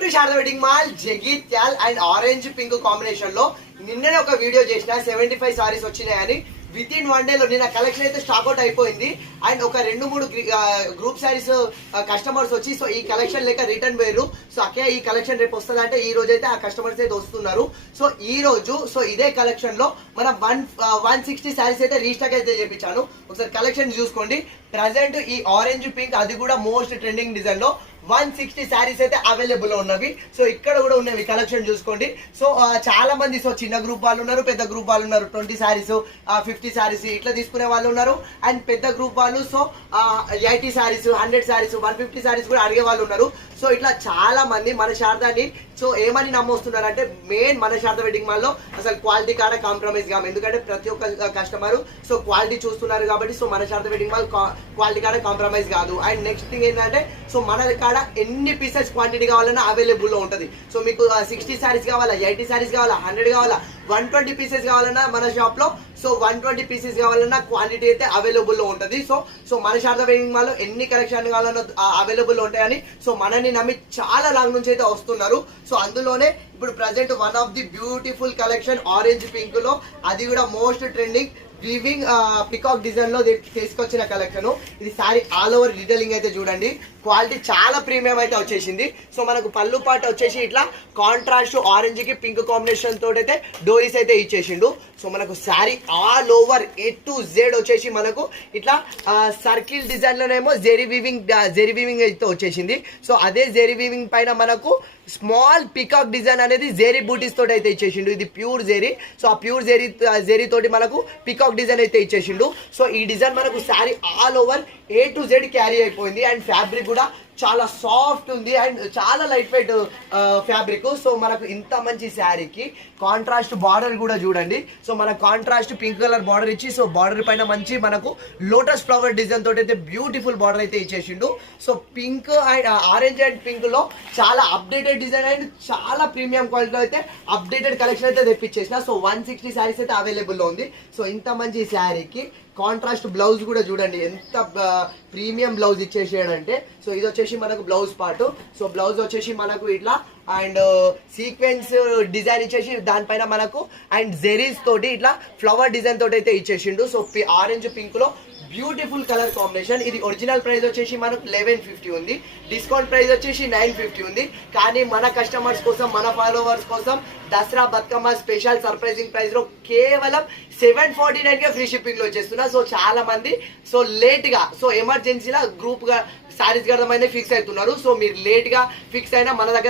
Welcome to Sharada wedding mall Jagtial and orange pink combination లో నిన్ననే ఒక వీడియో చేసిన 75 సారీస్ వచ్చినాయని విత్ ఇన్ 1 డే లో నిన్న కలెక్షన్ అయితే స్టాక్ అవుట్ అయిపోయింది. అండ్ ఒక 2-3 గ్రూప్ సారీస్ కస్టమర్స్ వచ్చి సో ఈ కలెక్షన్ లేక రిటర్న్ పోయారు. సో అకే ఈ కలెక్షన్ రేపు వస్తుంది అంటే ఈ రోజు అయితే ఆ కస్టమర్స్ అయితే వస్తున్నారు. సో ఈ రోజు సో ఇదే కలెక్షన్ లో మనం 160 సారీస్ అయితే రీస్టాక్ అయితే చేపించాను. ఒకసారి కలెక్షన్ చూసుకోండి. ప్రెసెంట్ ఈ ఆరెంజ్ పింక్ అది కూడా మోస్ట్ ట్రెండింగ్ డిజైన్ లో 160 సారీస్ అయితే అవైలబుల్ ఉన్నవి. సో ఇక్కడ కూడా ఉన్నవి కలెక్షన్ చూసుకోండి. సో చాలా మంది సో చిన్న గ్రూప్ వాళ్ళు ఉన్నారు, పెద్ద గ్రూప్ వాళ్ళు ఉన్నారు. 20 సారీస్ 50 సారీస్ ఇట్లా తీసుకునే వాళ్ళు ఉన్నారు. అండ్ పెద్ద గ్రూప్ వాళ్ళు సో 80 సారీస్ 100 సారీస్ 150 సారీస్ కూడా అడిగే వాళ్ళు ఉన్నారు. సో ఇట్లా చాలా మంది మన శారదాని సో ఏమని నమ్మొస్తున్నారు అంటే మెయిన్ మన శారదా వెడ్డింగ్ మాల్ లో అసలు క్వాలిటీ కాడ కాంప్రమైజ్ కాము. ఎందుకంటే ప్రతి ఒక్క కస్టమర్ సో క్వాలిటీ చూస్తున్నారు కాబట్టి సో మన శారదా వెడ్డింగ్ మాల్ క్వాలిటీ కాడ కాంప్రమైజ్ కాదు. అండ్ నెక్స్ట్ థింగ్ ఏంటంటే సో మన కాడ ఎన్ని పీసెస్ క్వాంటిటీ కావాలన్నా అవైలబుల్ లో ఉంటుంది. సో మీకు 60 సారీస్ కావాలా, 80 సారీస్ కావాలా, 100 కావాలా, 120 పీసెస్ కావాలన్నా మన షాప్ లో సో 120 పీసెస్ కావాలన్నా క్వాంటిటీ అయితే అవైలబుల్ లో ఉంటుంది. సో మన శారదా వెడ్డింగ్ మాల్ లో ఎన్ని కలెక్షన్ కావాలన్నా అవైలబుల్ లో ఉంటాయని సో మనని నమ్మి చాలా లాంగ్ నుంచి అయితే వస్తున్నారు. సో అందులోనే ఇప్పుడు present one of the beautiful collection orange pink లో అది కూడా most trending weaving peacock design లో తీసుకొచ్చిన కలెక్షన్. ఇది సారీ ఆల్ ఓవర్ డీటెయిలింగ్ అయితే చూడండి. క్వాలిటీ చాలా ప్రీమియం అయితే వచ్చేసింది. సో మనకు పళ్ళు పాట వచ్చేసి ఇట్లా కాంట్రాస్ట్ ఆరెంజ్ కి పింక్ కాంబినేషన్ తోటి అయితే డోరీస్ అయితే ఇచ్చేసిండు. సో మనకు sari all over A to Z వచ్చేసి మనకు ఇట్లా సర్కిల్ డిజైన్ లోనేమో జెరీ వీవింగ్ అయితే వచ్చేసింది. సో అదే జెరీ వీవింగ్ పైన మనకు స్మాల్ పికాక్ డిజైన్ అనేది జెరీ బూటీస్ తోటి అయితే ఇచ్చేసిండు. ఇది ప్యూర్ జెరీ. సో ఆ ప్యూర్ జెరీ తోటి మనకు పికాక్ డిజైన్ అయితే ఇచ్చేసిండు. సో ఈ డిజైన్ మనకు sari all over A to Z carry అయిపోయింది. అండ్ ఫ్యాబ్రిక్ కూడా చాలా సాఫ్ట్ ఉంది అండ్ చాలా లైట్ వెయిట్ ఫ్యాబ్రిక్. సో మనకు ఇంత మంచి శారీకి కాంట్రాస్ట్ బార్డర్ కూడా చూడండి. సో మన కాంట్రాస్ట్ పింక్ కలర్ బార్డర్ ఇచ్చి సో బార్డర్ పైన మంచి మనకు లోటస్ ఫ్లవర్ డిజైన్ తోటి అయితే బ్యూటిఫుల్ బార్డర్ అయితే ఇచ్చేసిండు. So pink and orange and pink లో చాలా అప్డేటెడ్ డిజైన్ అండ్ చాలా ప్రీమియం క్వాలిటీలో అయితే అప్డేటెడ్ కలెక్షన్ అయితే తెప్పించేసిన. సో 160 శారీస్ అయితే అవైలబుల్ లో ఉంది. సో ఇంత మంచి శారీకి కాంట్రాస్ట్ బ్లౌజ్ కూడా చూడండి ఎంత ప్రీమియం బ్లౌజ్ ఇచ్చేసాడంటే. సో ఇది వచ్చేసి మనకు బ్లౌజ్ పార్ట్. సో బ్లౌజ్ వచ్చేసి మనకు ఇట్లా అండ్ సీక్వెన్స్ డిజైన్ ఇచ్చేసి దానిపైన మనకు అండ్ జెరీస్ తోటి ఇట్లా ఫ్లవర్ డిజైన్ తోటి అయితే ఇచ్చేసిండు. సో ఆరెంజ్ పింక్ లో బ్యూటిఫుల్ కలర్ కాంబినేషన్. ఇది ఒరిజినల్ ప్రైస్ వచ్చేసి మనకు 1150 ఉంది. డిస్కౌంట్ ప్రైస్ వచ్చేసి 950 ఉంది. కానీ మన కస్టమర్స్ కోసం మన ఫాలోవర్స్ కోసం Dasara Bathukamma special surprising price లో కేవలం 749 గా ఫ్రీ షిప్పింగ్ లో వచ్చేస్తున్నా. సో చాలా మంది సో లేట్ గా సో ఎమర్జెన్సీగా గ్రూప్ గా సారీస్ కడదామని ఫిక్స్ అవుతున్నారు. సో మీరు లేట్ గా ఫిక్స్ అయినా మన దగ్గర